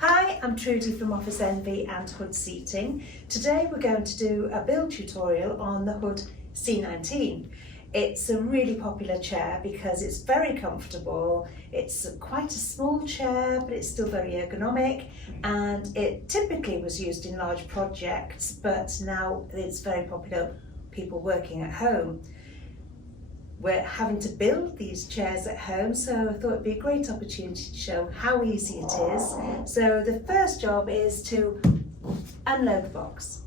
Hi, I'm Trudy from Office Envy and Hood Seating. Today we're going to do a build tutorial on the Hood C19. It's a really popular chair because it's very comfortable. It's quite a small chair, but it's still very ergonomic, and it typically was used in large projects, but now it's very popular people working at home. We're having to build these chairs at home, so I thought it'd be a great opportunity to show how easy it is. So the first job is to unload the box.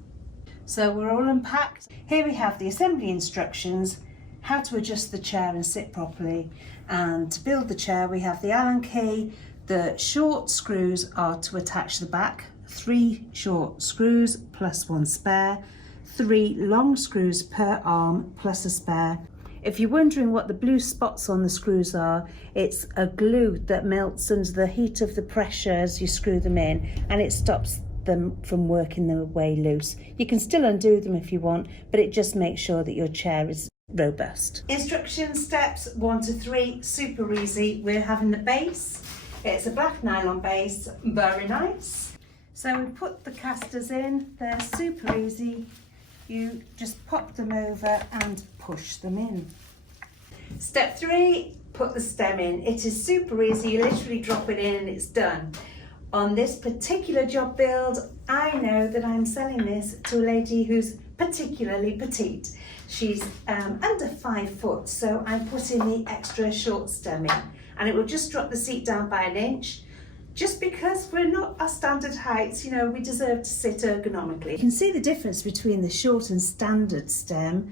So we're all unpacked. Here we have the assembly instructions, how to adjust the chair and sit properly. And to build the chair, we have the Allen key. The short screws are to attach the back, 3 short screws plus 1 spare, 3 long screws per arm plus a spare. If you're wondering what the blue spots on the screws are, it's a glue that melts under the heat of the pressure as you screw them in, and it stops them from working their way loose. You can still undo them if you want, but it just makes sure that your chair is robust. Instruction steps 1 to 3, super easy. We're having the base. It's a black nylon base, very nice. So we put the casters in, they're super easy. You just pop them over and push them in. Step 3, put the stem in. It is super easy, you literally drop it in and it's done. On this particular job build, I know that I'm selling this to a lady who's particularly petite. She's under 5 foot, so I'm putting the extra short stem in, and it will just drop the seat down by 1 inch. Just because we're not our standard heights, you know, we deserve to sit ergonomically. You can see the difference between the short and standard stem.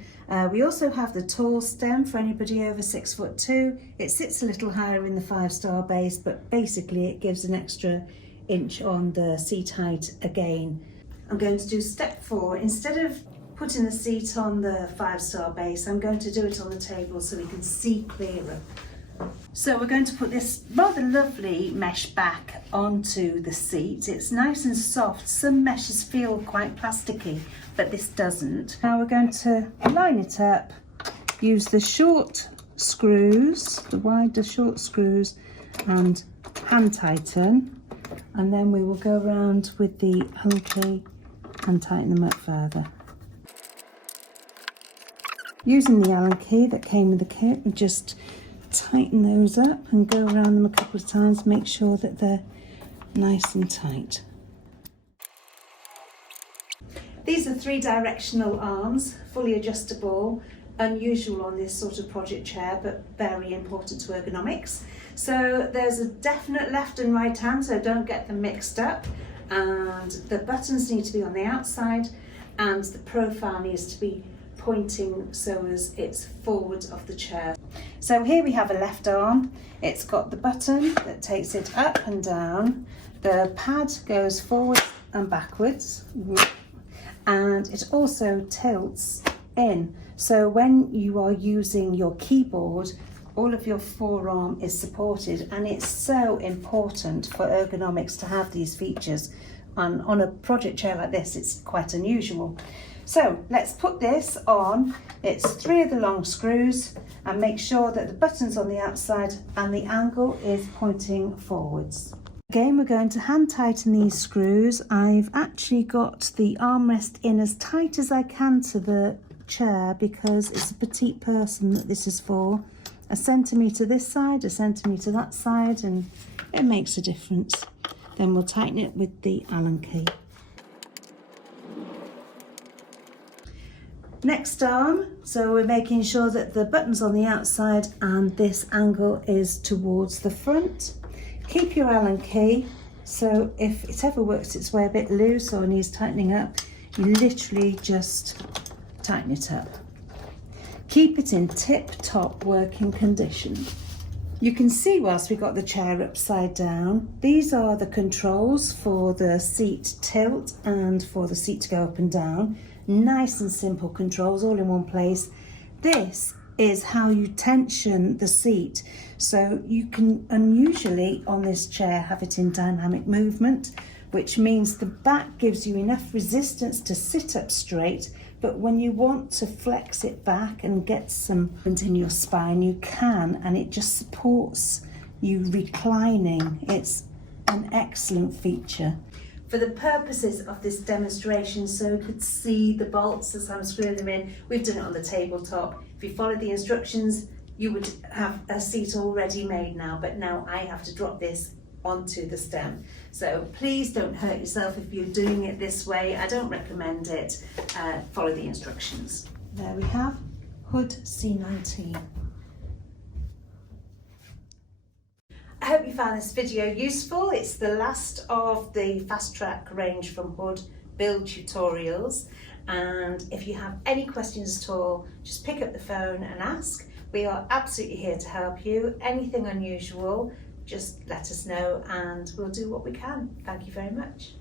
We also have the tall stem for anybody over 6'2". It sits a little higher in the 5-star base, but basically it gives an extra inch on the seat height again. I'm going to do step 4. Instead of putting the seat on the 5-star base, I'm going to do it on the table so we can see clearer. So we're going to put this rather lovely mesh back onto the seat. It's nice and soft. Some meshes feel quite plasticky, but this doesn't. Now we're going to line it up, use the short screws, the short screws, and hand tighten, and then we will go around with the Allen key and tighten them up further. Using the Allen key that came with the kit, we just tighten those up and go around them a couple of times, make sure that they're nice and tight. These are 3 directional arms, fully adjustable, unusual on this sort of project chair, but very important to ergonomics. So there's a definite left and right hand, so don't get them mixed up, and the buttons need to be on the outside, and the profile needs to be pointing so as it's forward of the chair. So here we have a left arm. It's got the button that takes it up and down. The pad goes forward and backwards, and it also tilts in. So when you are using your keyboard, all of your forearm is supported, and it's so important for ergonomics to have these features. On a project chair like this, it's quite unusual. So let's put this on. It's 3 of the long screws, and make sure that the button's on the outside and the angle is pointing forwards. Again, we're going to hand tighten these screws. I've actually got the armrest in as tight as I can to the chair because it's a petite person that this is for. 1 centimetre this side, 1 centimetre that side, and it makes a difference. Then we'll tighten it with the Allen key. Next arm, so we're making sure that the button's on the outside and this angle is towards the front. Keep your Allen key, so if it ever works its way a bit loose or needs tightening up, you literally just tighten it up. Keep it in tip-top working condition. You can see whilst we've got the chair upside down, these are the controls for the seat tilt and for the seat to go up and down. Nice and simple controls all in one place. This is how you tension the seat. So you can unusually on this chair have it in dynamic movement, which means the back gives you enough resistance to sit up straight, but when you want to flex it back and get some in your spine, you can, and it just supports you reclining. It's an excellent feature. For the purposes of this demonstration, so you could see the bolts as I'm screwing them in, we've done it on the tabletop. If you followed the instructions, you would have a seat already made now, but now I have to drop this onto the stem. So please don't hurt yourself if you're doing it this way. I don't recommend it. Follow the instructions. There we have Hood C19. I hope you found this video useful. It's the last of the fast track range from Hood build tutorials, and if you have any questions at all, just pick up the phone and ask. We are absolutely here to help you. Anything unusual, just let us know and we'll do what we can. Thank you very much.